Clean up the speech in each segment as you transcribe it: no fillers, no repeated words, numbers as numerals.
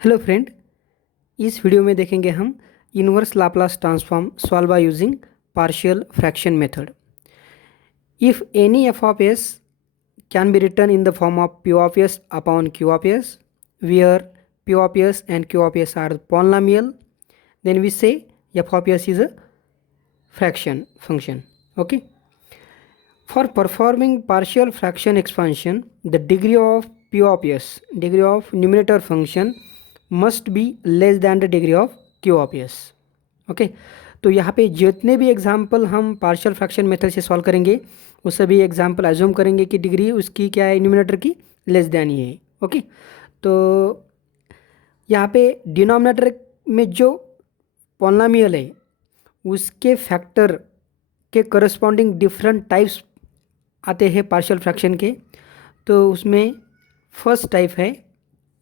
Hello friend, इस वीडियो में देखेंगे हम inverse Laplace transform solve by using partial fraction method. If any F of S can be written in the form of P of S upon Q of S where P of S and Q of S are polynomial, then we say f of s is a fraction function. Okay, for performing partial fraction expansion, the degree of p of s, degree of numerator function must be less than the degree of q of s. Okay, तो यहाँ पे जितने भी एग्जाम्पल हम partial fraction method से सॉल्व करेंगे वो सभी एग्जाम्पल एज्यूम करेंगे कि डिग्री उसकी क्या है, न्यूमिनेटर की लेस देन ही है। ओके, तो यहाँ पे डिनोमिनेटर में जो पॉलिनोमियल है उसके फैक्टर के करस्पॉन्डिंग डिफरेंट टाइप्स आते हैं पार्शियल फ्रैक्शन के। तो उसमें फर्स्ट टाइप है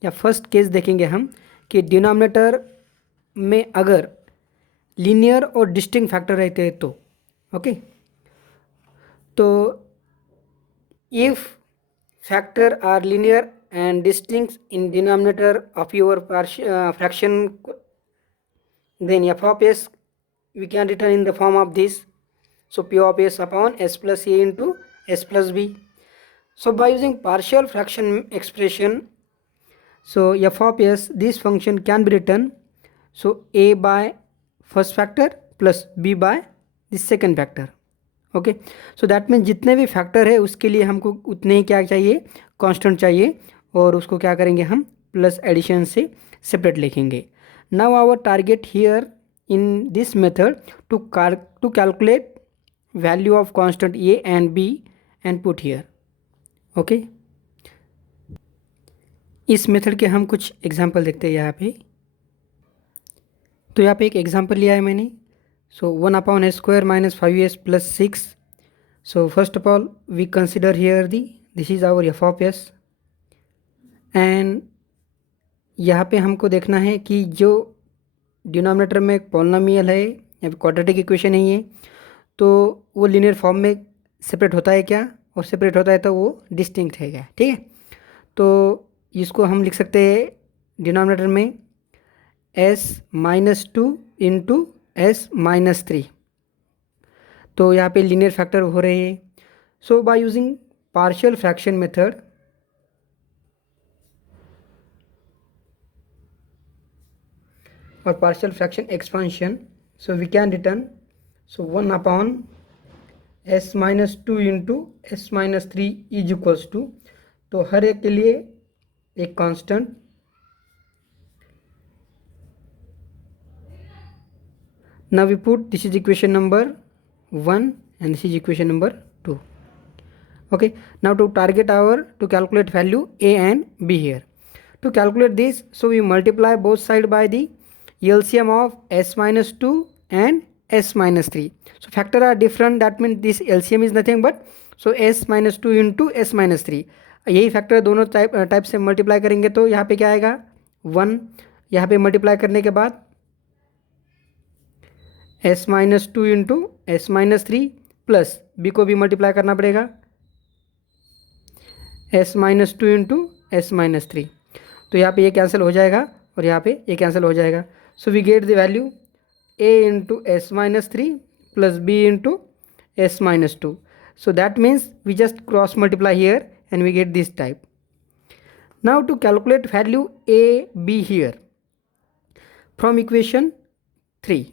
या फर्स्ट केस देखेंगे हम कि डिनोमिनेटर में अगर लीनियर और डिस्टिंक्ट फैक्टर रहते हैं तो ओके, तो if factor are linear and distinct in denominator of your fraction, then f of s we can return in the form of this. So p of s upon s plus a into s plus b. So by using partial fraction expression, so f of s, this function can be written so a by first factor plus b by the second factor. Okay, so that mean जितने भी फैक्टर है उसके लिए हमको उतने ही क्या चाहिए, कांस्टेंट चाहिए, और उसको क्या करेंगे हम प्लस एडिशन से सेपरेट लिखेंगे। Now our target here in this method to calculate value of constant A and B and put here. Okay, इस मेथड के हम कुछ एग्जांपल देखते हैं यहाँ पे। तो यहाँ पे एक एग्जांपल लिया है मैंने। So 1 upon s square minus 5s plus 6. So first of all we consider here this is our f of s, and यहाँ पे हमको देखना है कि जो डिनोमिनेटर में एक पॉलिनोमियल है या फिर क्वाड्रेटिक इक्वेशन है ये, तो वो लीनियर फॉर्म में सेपरेट होता है क्या, और सेपरेट होता है तो वो डिस्टिंक्ट है क्या। ठीक है, तो इसको हम लिख सकते हैं डिनोमिनेटर में s-2 इंटू s-3, तो यहाँ पे लीनियर फैक्टर हो रहे हैं। So by using partial fraction method और partial fraction expansion, so we can return so 1 upon s-2 into s-3 is equals to, तो हर एक के लिए एक कांस्टेंट, now we put this is equation number 1 and this is equation number 2. Okay, now to target our to calculate value a and b here. To calculate this, so we multiply both side by the LCM of s-2 and s-3. So factor are different, that means this LCM is nothing but so s-2 into s-3, यही फैक्टर दोनों टाइप से मल्टीप्लाई करेंगे तो यहाँ पे क्या आएगा 1, यहाँ पे मल्टीप्लाई करने के बाद s-2 into s-3 plus b को भी मल्टीप्लाई करना पड़ेगा s-2 इंटू s-3, तो यहाँ पे ये कैंसिल हो जाएगा और यहाँ पे ये कैंसिल हो जाएगा। So we get the value a into s-3 plus b into s-2, so that means we just cross multiply here and we get this type. Now to calculate value a b here from equation 3,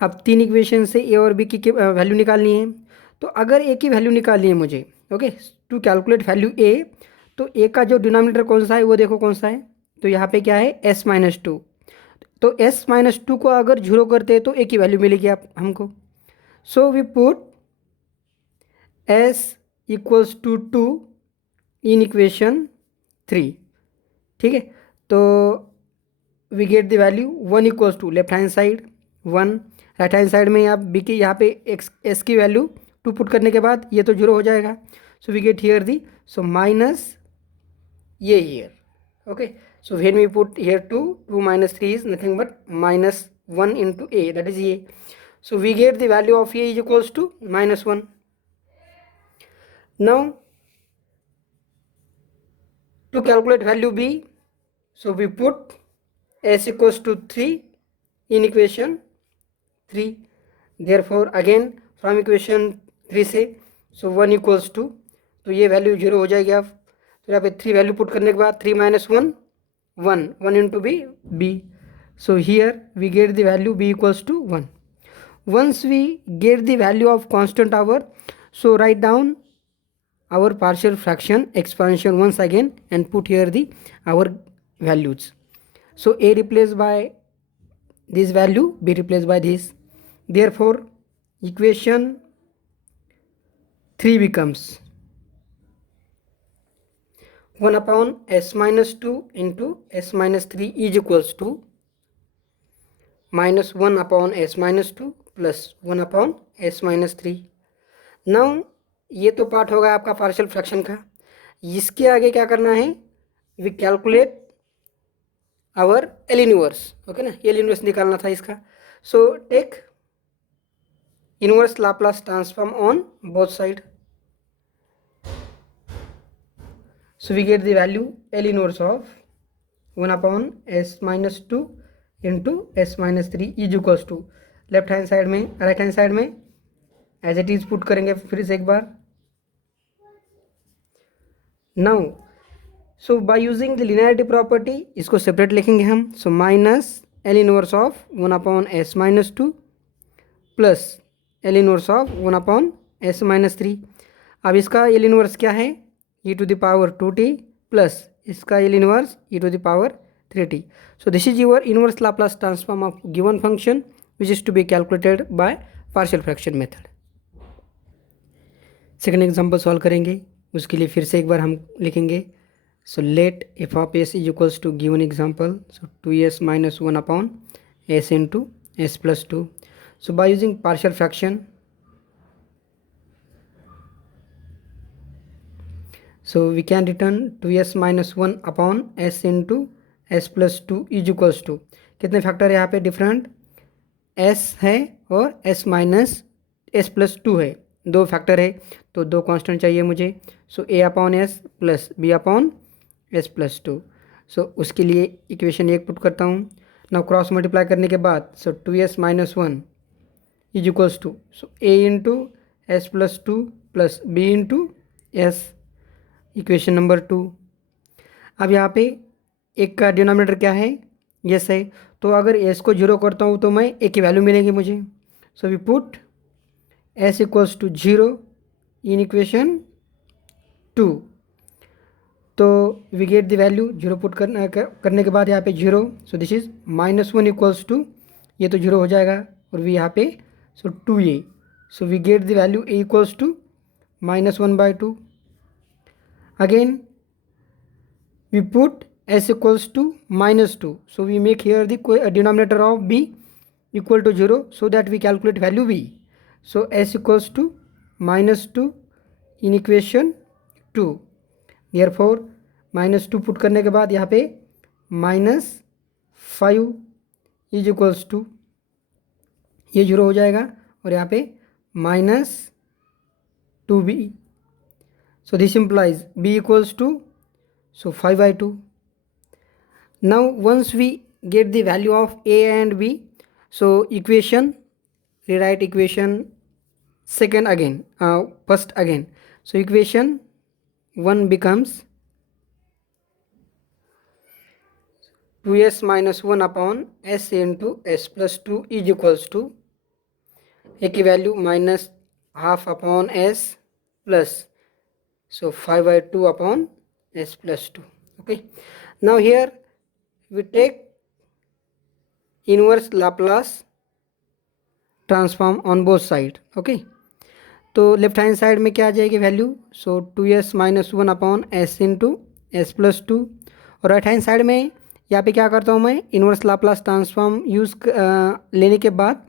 अब 3 इक्वेशन से ए और बी की वैल्यू निकालनी है। तो अगर ए की वैल्यू निकालनी है मुझे, ओके, टू कैलकुलेट वैल्यू ए, तो ए का जो डिनोमिनेटर कौन सा है वो देखो कौन सा है, तो यहाँ पे क्या है s-2, तो s-2 को अगर 0 करते हैं तो ए की वैल्यू मिलेगी आप हमको। So we put s equals to 2 in equation 3। ठीक है, तो we get the value 1 equals to left hand side 1, right hand side में आप बी की यहाँ पे एस की वैल्यू 2 पुट करने के बाद ये तो 0 हो जाएगा। So we get here the so minus ये here. Okay, so when we put here 2 minus 3 is nothing but -1 into A, that is A. So we get the value of A is equals to -1। Now to calculate value B, so we put s equals to 3 in equation 3. Therefore again from equation 3 से so 1 equals to, तो ये वैल्यू 0 हो जाएगी। आप तो यहाँ पे 3 value put करने के बाद 3 minus 1 1 into b, so here we get the value b equals to 1. Once we get the value of constant hour, so write down our partial fraction expansion once again and put here the our values. So a replaced by this value, b replaced by this. Therefore equation 3 becomes 1 upon s minus 2 into s minus 3 is equals to minus 1 upon s minus 2 plus 1 upon s minus 3. नाउ ये तो पार्ट होगा आपका partial fraction का। इसके आगे क्या करना है, we calculate our L inverse. Okay ना, एल इनवर्स निकालना था इसका। So take inverse Laplace transform on both side. So we get the value L inverse of 1 upon s minus 2 into s minus 3 is equals to left hand side में, right hand side में as it is put करेंगे फिर से एक बार। Now so by using the linearity property इसको separate लिखेंगे हम। So minus L inverse of 1 upon S minus 2 plus L inverse of 1 upon S minus 3। अब इसका एल इनवर्स क्या है, e to the power 2t plus इसका L inverse e to the power 3t. So this is your inverse Laplace transform of given function which is to be calculated by partial fraction method. Second example solve करेंगे, उसके लिए फिर से एक बार हम लिखेंगे। So let F of S is equals to given example, so 2s minus 1 upon s into s plus 2. So by using partial fraction, so we can return 2s minus 1 upon s into s plus 2 is equals to, कितने फैक्टर है यहाँ पे different, s है और s minus s plus 2 है, दो फैक्टर है तो दो कांस्टेंट चाहिए मुझे। So a upon S plus B upon S plus 2। सो उसके लिए इक्वेशन 1 पुट करता हूँ। नाउ क्रॉस मल्टीप्लाई करने के बाद so 2s minus 1 is equals to so a into S plus 2 plus B into S, equation number 2। अब यहाँ पे एक का डिनोमिनेटर क्या है, यस है, तो अगर एस को जीरो करता हूँ तो मैं ए की वैल्यू मिलेगी मुझे। So we put S equals to 0 in equation 2, तो we get the value 0 put करने के बाद यहाँ पे 0, so this is minus 1 equals to, ये तो 0 हो जाएगा और वी यहाँ पे so 2a, so we get the value a equals to minus 1/2। Again we put s equals to minus 2, so we make here the denominator of b equal to 0 so that we calculate value b. So s equals to minus 2 in equation 2, therefore minus 2 पुट करने के बाद यहाँ पे minus 5 is equals to, ये 0 हो जाएगा और यहाँ पे minus 2b. So this implies b equals to so 5/2. Now once we get the value of a and b, so equation, rewrite equation second again, first again. So equation 1 becomes 2s minus 1 upon s into s plus 2 is equals to a की value minus half upon s plus so 5/2 upon s plus 2. Okay, now here we take inverse Laplace transform on both side. Okay, तो left hand side में क्या आ जाएगी वैल्यू, सो 2s minus 1 upon s into S plus 2, और right hand side में यहाँ पे क्या करता हूँ मैं, इनवर्स लाप्लास ट्रांसफॉर्म यूज़ लेने के बाद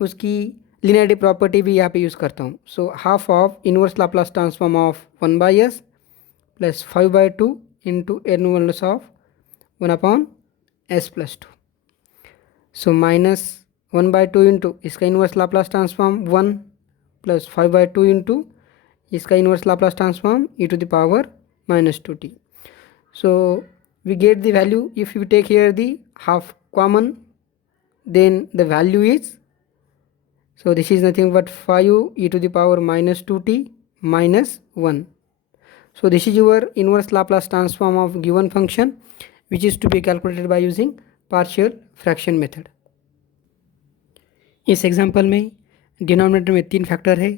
उसकी लिनियरिटी प्रॉपर्टी भी यहाँ पे यूज़ करता हूँ। So half of inverse Laplace transform of 1/s plus 5/2 into inverse of 1 upon s plus 2। So minus 1/2 into इसका inverse Laplace transform 1 plus 5/2 into इसका inverse Laplace transform e to the power minus 2t. So we get the value. If we take here the half common, then the value is, so this is nothing but 5 e to the power minus 2t minus 1. So this is your inverse Laplace transform of given function, which is to be calculated by using partial fraction method. इस एग्जांपल में डिनोमिनेटर में 3 फैक्टर है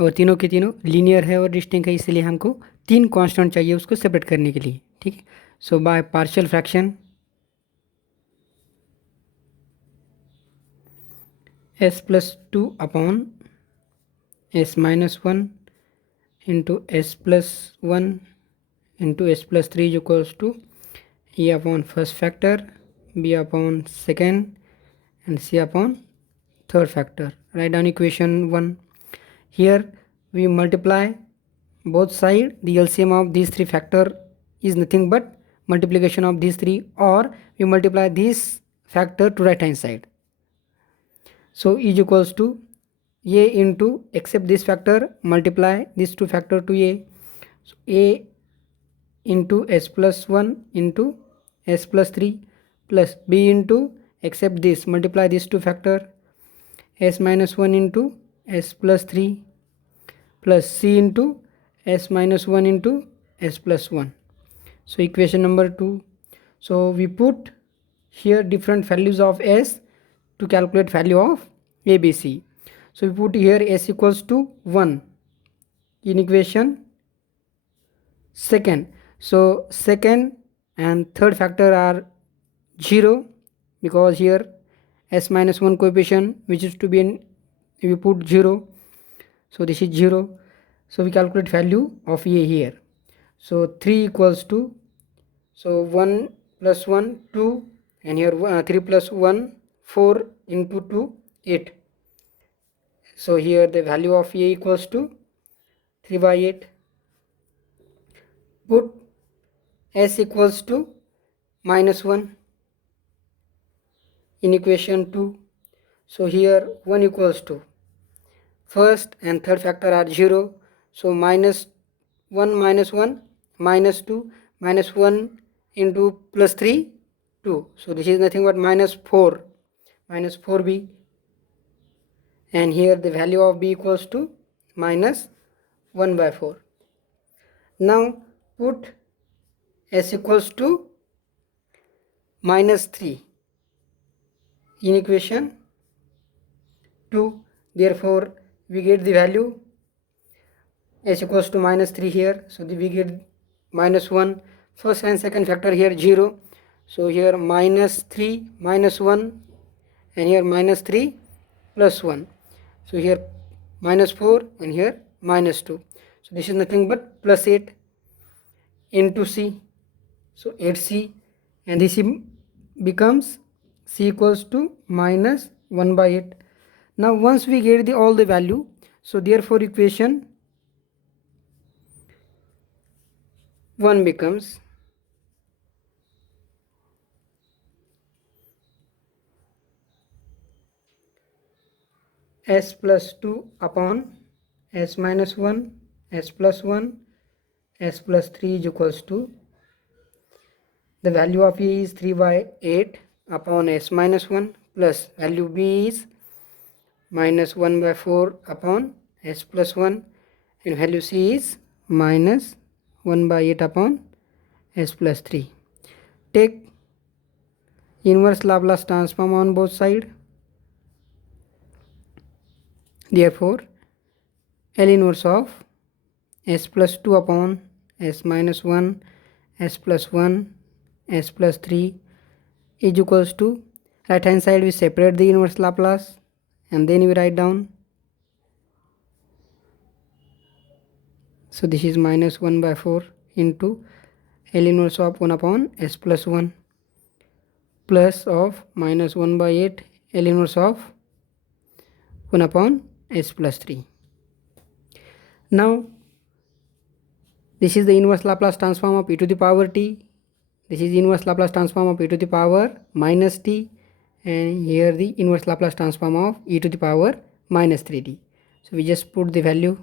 और तीनों के तीनों लीनियर है और डिस्टिंक्ट है, इसलिए हमको 3 कांस्टेंट चाहिए उसको सेपरेट करने के लिए, ठीक है। So by partial fraction s plus 2 upon s minus 1 into s plus 1 into s plus 3 is equals to a upon first factor, b upon second, and c upon third factor. Write down equation 1. Here we multiply both sides. The LCM of these 3 factor is nothing but multiplication of these 3, or we multiply this factor to right hand side. So is equals to a into, except this factor, multiply these 2 factor to a. So a into s plus 1 into s plus 3 plus b into, except this, multiply these 2 factor, s minus 1 into s plus 3 plus c into s minus 1 into s plus 1. So equation number 2. So we put here different values of s to calculate value of ABC. So we put here s equals to 1 in equation second. So second and third factor are 0, because here s minus 1 coefficient which is to be in, we put 0, so this is 0. So we calculate value of a here. So 3 equals to, so 1 plus 1 2, and here 3 plus 1 4 into 2 8. So here the value of a equals to 3 by 8. Put s equals to minus 1 in equation 2. So here 1 equals to, first and third factor are 0. So minus 1 minus 1 minus 2 minus 1 into plus 3 2. So this is nothing but minus 4 minus 4b, and here the value of b equals to minus 1 by 4. Now put s equals to minus 3 in equation 2. Therefore we get the value s equals to minus 3 here. So we get minus 1. First and second factor here 0. So here minus 3 minus 1, and here minus 3 plus 1. So here minus 4 and here minus 2. So this is nothing but plus 8 into c. So 8c, and this becomes c equals to minus 1 by 8. Now once we get all the value, so therefore equation 1 becomes s plus 2 upon s minus 1 s plus 1 s plus 3 is equals to, the value of a is 3 by 8 upon s minus 1 plus value b is minus 1 by 4 upon s plus 1, and value c is minus 1 by 8 upon s plus 3. Take inverse Laplace transform on both sides. Therefore L inverse of s plus 2 upon s minus 1 s plus 1 s plus 3 is equals to, right hand side we separate the inverse Laplace and then we write down. So this is minus 1 by 4 into L inverse of 1 upon s plus 1 plus of minus 1 by 8 L inverse of 1 upon s plus 3. Now this is the inverse Laplace transform of e to the power t. This is inverse Laplace transform of e to the power minus t, and here the inverse Laplace transform of e to the power minus 3t. So we just put the value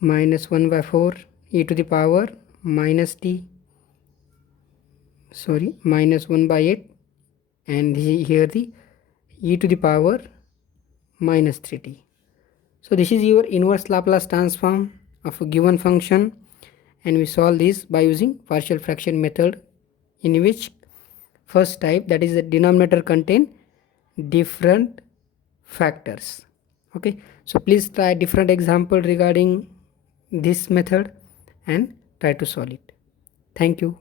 minus 1 by 4 e to the power minus t, sorry, minus 1 by 8, and here the e to the power minus 3t. So this is your inverse Laplace transform of a given function, and we solve this by using partial fraction method, in which first type, that is the denominator, contain different factors. Okay, so please try different example regarding this method and try to solve it. Thank you.